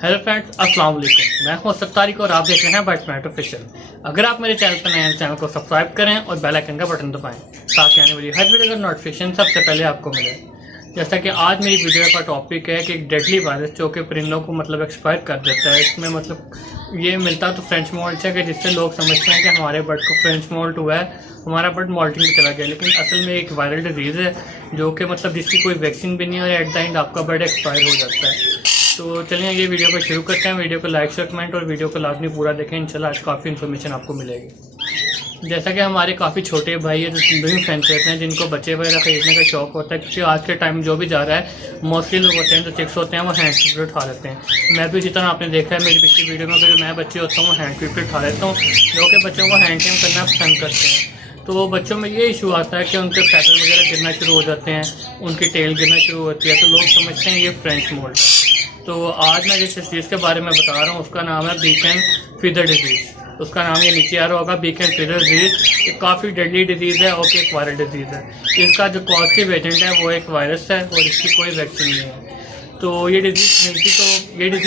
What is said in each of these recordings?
Hello friends, अस्सलाम वालेकुम। मैं हूं सत्तारिक और आप देख रहे हैं बाइटमैट ऑफिशियल। अगर आप मेरे चैनल पर नए हैं, चैनल को सब्सक्राइब करें और बेल आइकन का बटन दबाएं ताकि आने वाली हर वीडियो का नोटिफिकेशन सबसे पहले आपको मिले। जैसा कि आज मेरी वीडियो का टॉपिक है कि एक डेडली वायरस जो कि परिंदों को मतलब एक्सपायर कर देता है। इसमें मतलब ये मिलता तो फ्रेंच मोल्ट है कि जिससे लोग समझते हैं कि हमारे बर्ड को फ्रेंच मोल्ट हुआ है, हमारा बर्ड मोल्टिंग में चला गया, लेकिन असल में एक वायरल डिजीज़ है जो कि मतलब जिसकी कोई वैक्सीन भी नहीं है और एट द एंड आपका बर्ड एक्सपायर हो जाता है। तो चलिए ये वीडियो को शुरू करते हैं। वीडियो को लाइक शेयर कमेंट और वीडियो को लाजमी पूरा देखें। इंशाल्लाह आज काफ़ी इन्फॉर्मेशन आपको मिलेगी। जैसा कि हमारे काफ़ी छोटे भाई है जो विभिन्न फैंस रहते हैं जिनको बच्चे वगैरह खरीदने का शौक होता है, क्योंकि आज के टाइम जो भी जा रहा है मोस्टली लोग होते हैं जो चिक्स होते हैं वो हैंड क्रिकेट उठा लेते हैं। मैं भी इसी तरह आपने देखा है मेरी पिछली वीडियो में कि जो मैं बच्चे होता हूँ वो हैंड क्रिकेट उठा लेता हूँ, जो कि बच्चों को हैंड गेम करना पसंद करते हैं। तो बच्चों में ये इशू आता है कि उनके फैदर वगैरह गिरना शुरू हो जाते हैं, उनकी टेल गिरना शुरू होती है, तो लोग समझते हैं ये फ्रेंच मोल्ट है। तो आज मैं जिस डिजीज़ के बारे में बता रहा हूँ उसका नाम है बीक एंड फीदर डिजीज़। उसका नाम ये नीचे आ रहा होगा, बीक एंड फीदर डिजीज़। ये काफ़ी डेडली डिजीज़ है और एक वायरल डिजीज़ है। इसका जो पॉजिटिव एजेंट है वो एक वायरस है और इसकी कोई वैक्सीन नहीं है। तो ये डिजीज़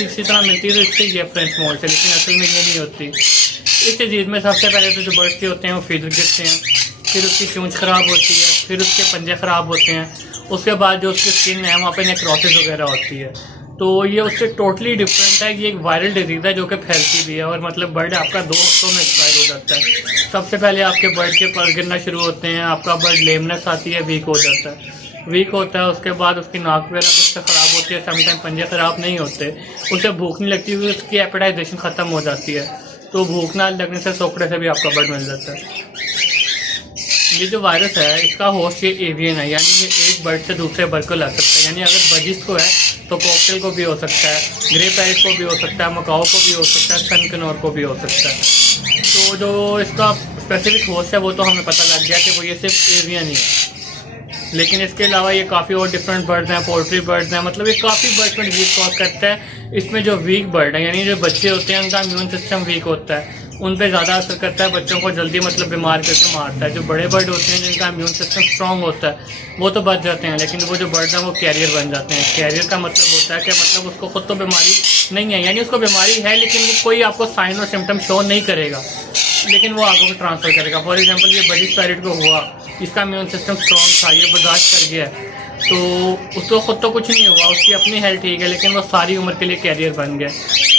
इसी तरह मिलती है तो इससे ये फ्रेंच मोल्ट है, लेकिन असल में ये नहीं होती। इस डिजीज़ में सबसे पहले तो जो बर्ड्स के होते हैं वो फीदर गिरते हैं, फिर उसकी चोंच ख़राब होती है, फिर उसके पंजे ख़राब होते हैं, उसके बाद जो उसकी स्किन है वहाँ पे नेक्रोसिस वगैरह होती है। तो ये उससे टोटली डिफरेंट है। ये एक वायरल डिजीज़ है जो कि फैलती भी है और मतलब बर्ड आपका 2 हफ्तों में एक्सपायर हो जाता है। सबसे पहले आपके बर्ड के पर गिरना शुरू होते हैं, आपका बर्ड लेमनेस आती है, वीक हो जाता है, वीक होता है। उसके बाद उसकी नाक वगैरह उससे ख़राब होती है, समटाइम पंजे ख़राब नहीं होते, उसे भूख नहीं लगती, उसकी एपेटाइजेशन ख़त्म हो जाती है। तो भूख ना लगने से सोकड़े से भी आपका बर्ड मिल जाता है। ये जो वायरस है इसका होस्ट ये एवियन है, यानी ये एक बर्ड से दूसरे बर्ड को ला सकता है। यानी अगर बजिस को है तो कॉकटेल को भी हो सकता है, ग्रे पैरेट को भी हो सकता है, मकाओ को भी हो सकता है, सनकनोर को भी हो सकता है। तो जो इसका स्पेसिफिक होस्ट है वो तो हमें पता लग गया कि वो ये सिर्फ एवियन ही है, लेकिन इसके अलावा ये काफ़ी और डिफरेंट बर्ड्स हैं, पोल्ट्री बर्ड्स हैं, मतलब ये काफ़ी बर्ड्स में डिजीज कॉज करता है। इसमें जो वीक बर्ड है यानी जो बच्चे होते हैं उनका इम्यून सिस्टम वीक होता है, उन पर ज़्यादा असर करता है, बच्चों को जल्दी मतलब बीमार करके मारता है। जो बड़े बर्ड होते हैं जिनका इम्यून सिस्टम स्ट्रॉन्ग होता है वो तो बच जाते हैं, लेकिन वो जो बर्ड हैं वो कैरियर बन जाते हैं। कैरियर का मतलब होता है कि मतलब उसको खुद तो बीमारी नहीं है, यानी उसको बीमारी है लेकिन वो कोई आपको साइन और सिम्टम शो नहीं करेगा, लेकिन वो आगे को ट्रांसफ़र करेगा। फॉर एग्जाम्पल ये बजिस पैरेट को हुआ, इसका इम्यून सिस्टम स्ट्रॉन्ग था, ये बर्दाश्त कर गया है, तो उसको खुद तो कुछ नहीं हुआ, उसकी अपनी हेल्थ ठीक है, लेकिन वो सारी उम्र के लिए कैरियर बन गया,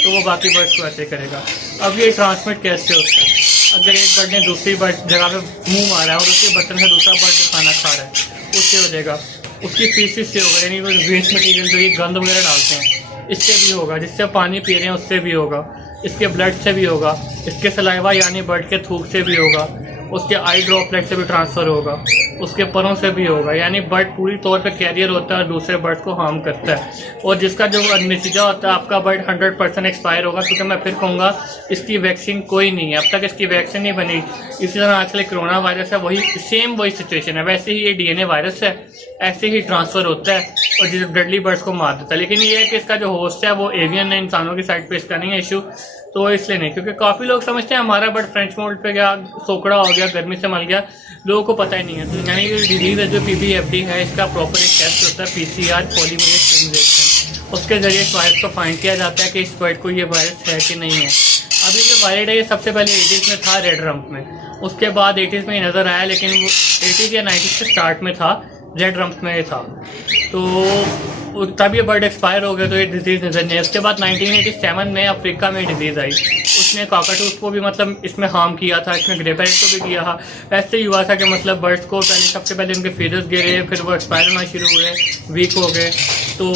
तो वो बाकी बर्ड्स को ऐसे करेगा। अब ये ट्रांसमिट कैसे होता है? अगर एक बर्ड ने दूसरी बर्ड जगह पे मुंह मारा है और उसके बर्तन से दूसरा बर्ड जो खाना खा रहा है उससे हो जाएगा, उसकी फीसिस से होगा, यानी वो वेस्ट मटीरियल जो ये गंद वगैरह डालते हैं इससे भी होगा, जिससे पानी पी रहे हैं उससे भी होगा, इसके ब्लड से भी होगा, इसके सलाइवा यानी बर्ड के थूक से भी होगा, उसके आई ड्रॉपलेट से भी ट्रांसफ़र होगा, उसके परों से भी होगा। यानी बर्ड पूरी तौर पे कैरियर होता है और दूसरे बर्ड को हार्म करता है, और जिसका जो नतीजा होता है आपका बर्ड 100% एक्सपायर होगा। क्योंकि मैं फिर कहूँगा इसकी वैक्सीन कोई नहीं है, अब तक इसकी वैक्सीन नहीं बनी। इसी तरह आजकल कोरोना वायरस है, वही सिचुएशन है। वैसे ही ये DNA वायरस है, ऐसे ही ट्रांसफ़र होता है और जिस डेडली बर्ड्स को मार देता है। लेकिन ये है कि इसका जो होस्ट है वो एवियन है, इंसानों की साइड पे इसका नहीं है इशू, तो इसलिए नहीं। क्योंकि काफ़ी लोग समझते हैं हमारा बर्ड फ्रेंच मोल्ट पे गया, सोकड़ा हो गया, गर्मी से मर गया, लोगों को पता ही नहीं है। तो यानी कि डिजीज़ है जो PBFD है, इसका प्रॉपर एक टेस्ट होता है, PCR पॉलीमरेज चेन रिएक्शन, उसके जरिए इस वायरस को फाइंड किया जाता है कि इस बर्ड को ये वायरस है कि नहीं है। अभी जो वायरस है ये सबसे पहले 80s में था रेड रम्प में, उसके बाद 80s में ही नज़र आया, लेकिन वो 80s या 90s के स्टार्ट में था, रेड रम्प में ही था, तो तब ये बर्ड एक्सपायर हो गया तो ये डिजीज़ नजर नहीं है। उसके बाद 1987 में अफ्रीका में डिजीज़ आई, उसने काकाटूस को भी मतलब इसमें हार्म किया था, इसमें ग्रे पैरेट को भी किया था। वैसे ही हुआ था कि मतलब बर्ड्स को सबसे पहले उनके फीदर्स गिरे, फिर वो एक्सपायर होना शुरू हुए, वीक हो गए। तो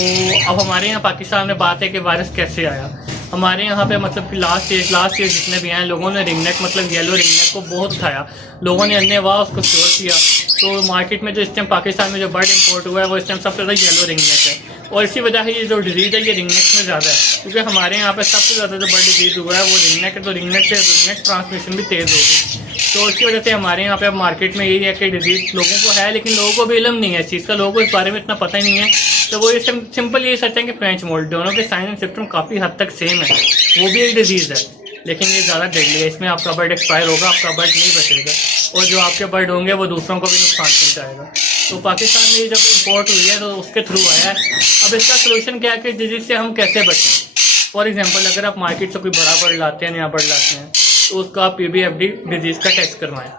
अब हमारे यहाँ पाकिस्तान में बात है कि वायरस कैसे आया। हमारे यहाँ पे मतलब लास्ट ईयर जितने भी हैं लोगों ने रिंगनेक मतलब येलो रिंगनेक को बहुत उठाया, लोगों ने अन्यवाह उसको स्टोर किया। तो मार्केट में जो इस टाइम पाकिस्तान में जो बर्ड इंपोर्ट हुआ है वो इस टाइम सबसे ज़्यादा येलो रिंगनेक है, और इसी वजह से ये जो डिजीज़ है ये रिंगनेक में ज़्यादा है। क्योंकि हमारे यहाँ पे सबसे ज़्यादा जो बर्ड डिजीज़ हुआ है वो रिंगनेक है, तो रिंगनेक से रिंगनेक ट्रांसमिशन भी तेज़ हो गई। तो इसकी वजह से हमारे यहाँ पे अब मार्केट में यही है कि डिजीज़ लोगों को है, लेकिन लोगों को भी इल्म नहीं है इस चीज़ का, लोगों को इस बारे में इतना पता ही नहीं है। तो वो ये सिंपल ये सोचते हैं कि फ्रेंच मोल्ट, दोनों के साइन एंड सिम्टम काफ़ी हद तक सेम है, वो भी एक डिजीज़ है, लेकिन ये ज़्यादा डेडली है। इसमें आपका बर्ड एक्सपायर होगा, आपका बर्ड नहीं बचेगा और जो आपके बर्ड होंगे वो दूसरों को भी नुकसान पहुँचाएगा। तो पाकिस्तान में ये जब इम्पोर्ट हुई है तो उसके थ्रू आया है। अब इसका सोल्यूशन क्या है कि डिजीज़ से हम कैसे बचें। फॉर एग्जांपल अगर आप मार्केट से कोई बड़ा बर्ड लाते हैं, नया बर्ड लाते हैं, तो उसका आप PBFD डिजीज़ का टेस्ट करवाएं।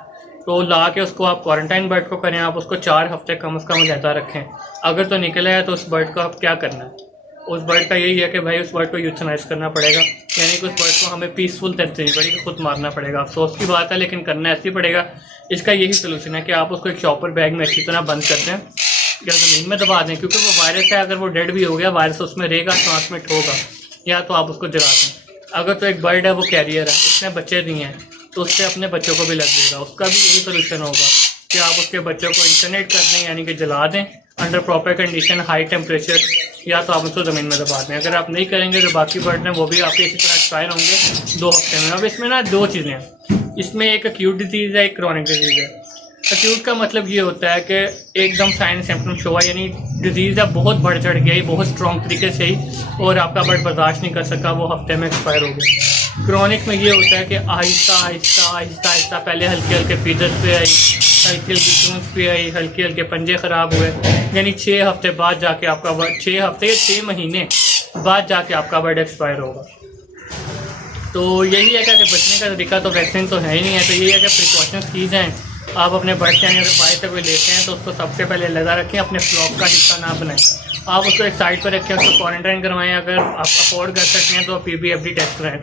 तो ला के उसको आप क्वारंटाइन बर्ड को करें, आप उसको 4 हफ्ते कम से कम ज़्यादा रखें। अगर तो निकला है तो उस बर्ड को आप क्या करना है, उस बर्ड का यही है कि भाई उस बर्ड को यूथनाइज करना पड़ेगा, यानी कि उस बर्ड को हमें पीसफुल डेथ देनी पड़ेगी, खुद मारना पड़ेगा। अफसोस की बात है लेकिन करना ऐसे ही पड़ेगा। इसका यही सोल्यूशन है कि आप उसको एक शॉपर बैग में अच्छी तरह बंद कर दें या ज़मीन में दबा दें, क्योंकि वो वायरस है, अगर वो डेड भी हो गया वायरस उसमें रहेगा, ट्रांसमिट होगा, या तो आप उसको जला दें। अगर तो एक बर्ड है वो कैरियर है, उसने बच्चे दिए हैं, तो उससे अपने बच्चों को भी लग जाएगा। उसका भी यही सोल्यूशन होगा कि आप उसके बच्चों को इंटरनेट कर दें, यानी कि जला दें under proper condition, high temperature, या तो आप उसको ज़मीन में दबा दें। अगर आप नहीं करेंगे तो बाकी बर्ड हैं वो भी आपके इसी तरह एक्सपायर होंगे 2 हफ्ते में। अब इसमें ना 2 चीज़ें हैं, इसमें एक एक्यूट डिजीज़ है, एक क्रॉनिक डिजीज़ है। एक्यूट का मतलब ये होता है कि एकदम साइन सिम्टम शो है, यानी डिजीज़ है बहुत बढ़ चढ़ गई, बहुत स्ट्रॉन्ग तरीके से ही, और आपका बर्ड बर्दाश्त नहीं कर सका, वो हफ्ते में एक्सपायर हो गया। क्रॉनिक में ये होता है कि आहिस्ता आहिस्ता आहिस्ता आहिस्ता पहले हल्के हल्के फीदर्स पे आई, हल्की हल्की चूंस पे आई, हल्के हल्के पंजे ख़राब हुए, यानी 6 हफ्ते बाद जाके आपका बर्ड, 6 हफ्ते या 6 महीने बाद जाके आपका बर्ड एक्सपायर होगा। तो यही है कि बचने का तरीका तो वैक्सीन तो है ही नहीं है, तो यही है कि प्रिकॉशंस की जाएँ। आप अपने बर्ड के अगर बाहर से कोई लेते हैं तो उसको सबसे पहले अलग रखें, अपने फ्लॉक का हिस्सा ना बनाएं। आप उसको एक साइड पर रखें, उसको क्वारंटाइन करवाएं। अगर आप अफोर्ड कर सकते हैं तो PBFD टेस्ट कराएं।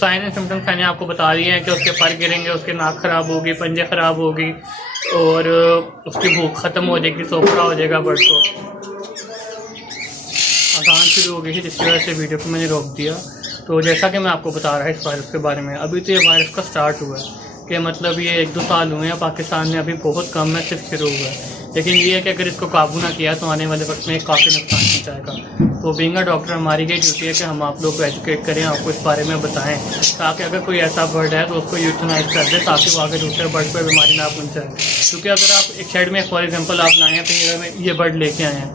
साइन एंड सिम्टम्स मैंने आपको बता दिए हैं कि उसके पर गिरेंगे, उसके नाक ख़राब होगी, पंजे ख़राब होगी और उसकी भूख ख़त्म हो जाएगी, सोखरा हो जाएगा बर्ड को। अजान शुरू हो गई थी जिसकी वजह से वीडियो को मैंने रोक दिया। तो जैसा कि मैं आपको बता रहा है इस वायरस के बारे में, अभी तो ये वायरस का स्टार्ट हुआ है कि मतलब ये 1-2 साल हुए हैं, पाकिस्तान में अभी बहुत कम है, सिर्फ शुरू हुआ है। लेकिन ये है कि अगर इसको काबू ना किया तो आने वाले वक्त में काफ़ी नुकसान पहुँचाएगा। तो बीइंग अ डॉक्टर हमारी ये ड्यूटी है कि हम आप लोग को एजुकेट करें, आपको इस बारे में बताएं, ताकि अगर कोई ऐसा बर्ड है तो उसको यूथनाइज कर दें, ताकि वो आगे दूसरे बर्ड पर बीमारी ना पहुँचाए। क्योंकि अगर आप एक शेड में फॉर एग्जाम्पल आप लाए हैं पिंजरे में, ये बर्ड लेके आए हैं,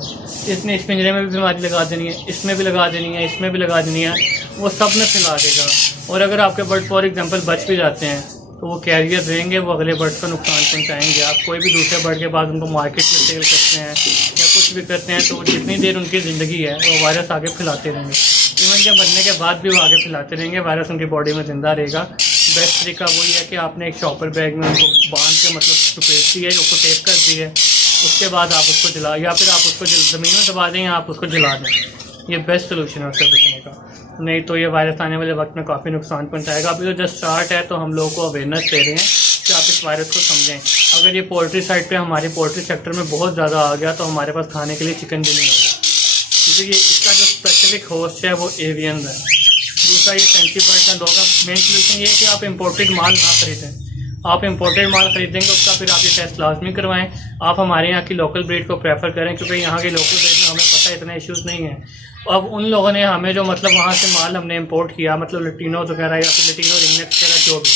इसने इस पिंजरे में भी बीमारी लगा देनी है, इसमें भी लगा देनी है, इसमें भी लगा देनी है, वो सब में फैला देगा। और अगर आपके बर्ड फॉर एग्जाम्पल बच भी जाते हैं तो वो कैरियर रहेंगे, वो अगले बर्ड को नुकसान पहुंचाएंगे। आप कोई भी दूसरे बर्ड के बाद उनको मार्केट में सेल करते हैं या कुछ भी करते हैं, तो जितनी देर उनकी ज़िंदगी है वो वायरस आगे फैलाते रहेंगे। इवन के मरने के बाद भी वो आगे फैलाते रहेंगे, वायरस उनकी बॉडी में ज़िंदा रहेगा। बेस्ट तरीका वही है कि आपने एक शॉपर बैग में उनको बांध के मतलब लपेट दी है, उसको टेप कर दी है, उसके बाद आप उसको जला, या फिर आप उसको ज़मीन में दबा दें या आप उसको जला दें। ये बेस्ट सोल्यूशन है उससे बचने का, नहीं तो ये वायरस आने वाले वक्त में काफ़ी नुकसान पहुंचाएगा। अभी तो जस्ट स्टार्ट है, तो हम लोगों को अवेयरनेस दे रहे हैं कि आप इस वायरस को समझें। अगर ये पोल्ट्री साइड पे हमारे पोल्ट्री सेक्टर में बहुत ज़्यादा आ गया तो हमारे पास खाने के लिए चिकन भी नहीं होगा, क्योंकि ये इसका जो स्पेसिफिक होस्ट है वो एवियंस है। दूसरा ये 70% होगा। मेन सोल्यूशन ये है कि आप इम्पोर्टेड माल ना खरीदें। आप इम्पोर्टेड माल खरीदेंगे उसका फिर आप ये टेस्ट लाजमी करवाएं। आप हमारे यहाँ की लोकल ब्रीड को प्रेफर करें, क्योंकि यहाँ की लोकल ब्रीड में हमें पता है इतने इश्यूज़ नहीं हैं। अब उन लोगों ने हमें जो मतलब वहाँ से माल हमने इंपोर्ट किया, मतलब लटीनोज वगैरह या फिर लटीनो रिंगनेट्स वगैरह जो भी,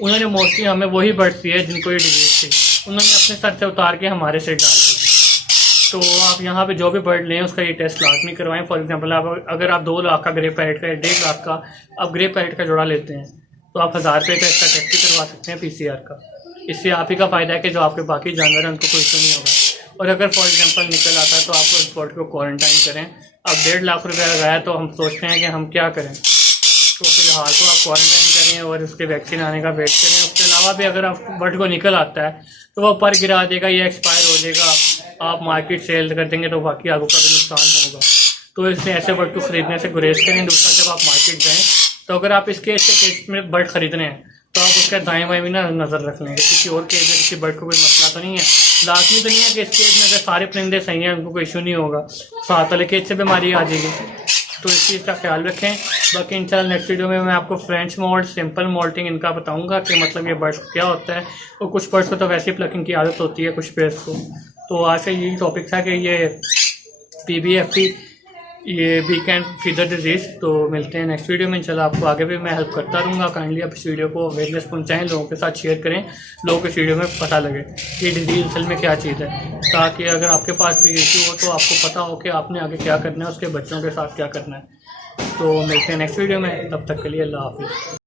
उन्होंने मोस्टली हमें वही बर्ड्स दिए जिनको ये डिजीज़ थी, उन्होंने अपने सर से उतार के हमारे से डाल दी। तो आप यहाँ पे जो भी बर्ड लें उसका ये टेस्ट लाजमी करवाएं। फॉर एग्जांपल आप अगर आप 2 लाख का ग्रे पैरेट का या 1.5 लाख का आप ग्रे पैरेट का जोड़ा लेते हैं तो आप 1000 रुपये का इसका टेस्ट भी करवा सकते हैं PCR का। इससे आप ही का फ़ायदा है कि जो आपके बाकी जानवर हैं उनको कोई इशू नहीं होगा। और अगर फॉर एग्जांपल निकल आता है तो आप उस बर्ड को क्वारंटाइन करें। अब 1.5 लाख रुपया लगाया तो हम सोचते हैं कि हम क्या करें, तो फिलहाल तो आप क्वारंटाइन करें और उसके वैक्सीन आने का वेट करें। उसके अलावा भी अगर आप बर्ड को निकल आता है तो वो पर गिरा देगा, ये एक्सपायर हो जाएगा, आप मार्केट सेल कर देंगे तो बाकी आगू का भी नुकसान होगा। तो इसलिए ऐसे बर्ड को ख़रीदने से गुरेज करें। दूसरा, जब आप मार्केट जाएँ तो अगर आप इसके केस में बर्ड ख़रीदने हैं तो आप उसके दाएँ बाएँ भी ना नज़र रख लेंगे, किसी और केज में किसी बर्ड को कोई मसला तो नहीं है। लाजमी तो नहीं है कि इस केज में अगर सारे परिंदे सही हैं उनको कोई इशू नहीं होगा, साथ वाले केज से बीमारी आ जाएगी, तो इस चीज़ का ख्याल रखें। बाकी इंशाल्लाह नेक्स्ट वीडियो में मैं आपको फ्रेंच मोल्ट, सिंपल मोल्टिंग इनका बताऊंगा कि मतलब ये बर्ड्स क्या होता है। और कुछ बर्ड्स को तो वैसे ही प्लकिंग की आदत होती है कुछ पेयर्स को। तो आज से यही टॉपिक था कि ये PBFD, ये बीक एंड फीदर डिजीज़। तो मिलते हैं नेक्स्ट वीडियो में इंशाल्लाह। आपको आगे भी मैं हेल्प करता रहूँगा। काइंडली आप इस वीडियो को अवेयरनेस पहुँचाएँ, लोगों के साथ शेयर करें, लोगों को इस वीडियो में पता लगे कि डिजीज़ असल में क्या चीज़ है, ताकि अगर आपके पास भी इशू हो तो आपको पता हो कि आपने आगे क्या करना है, उसके बच्चों के साथ क्या करना है। तो मिलते हैं नेक्स्ट वीडियो में, तब तक के लिए अल्लाह हाफिज़।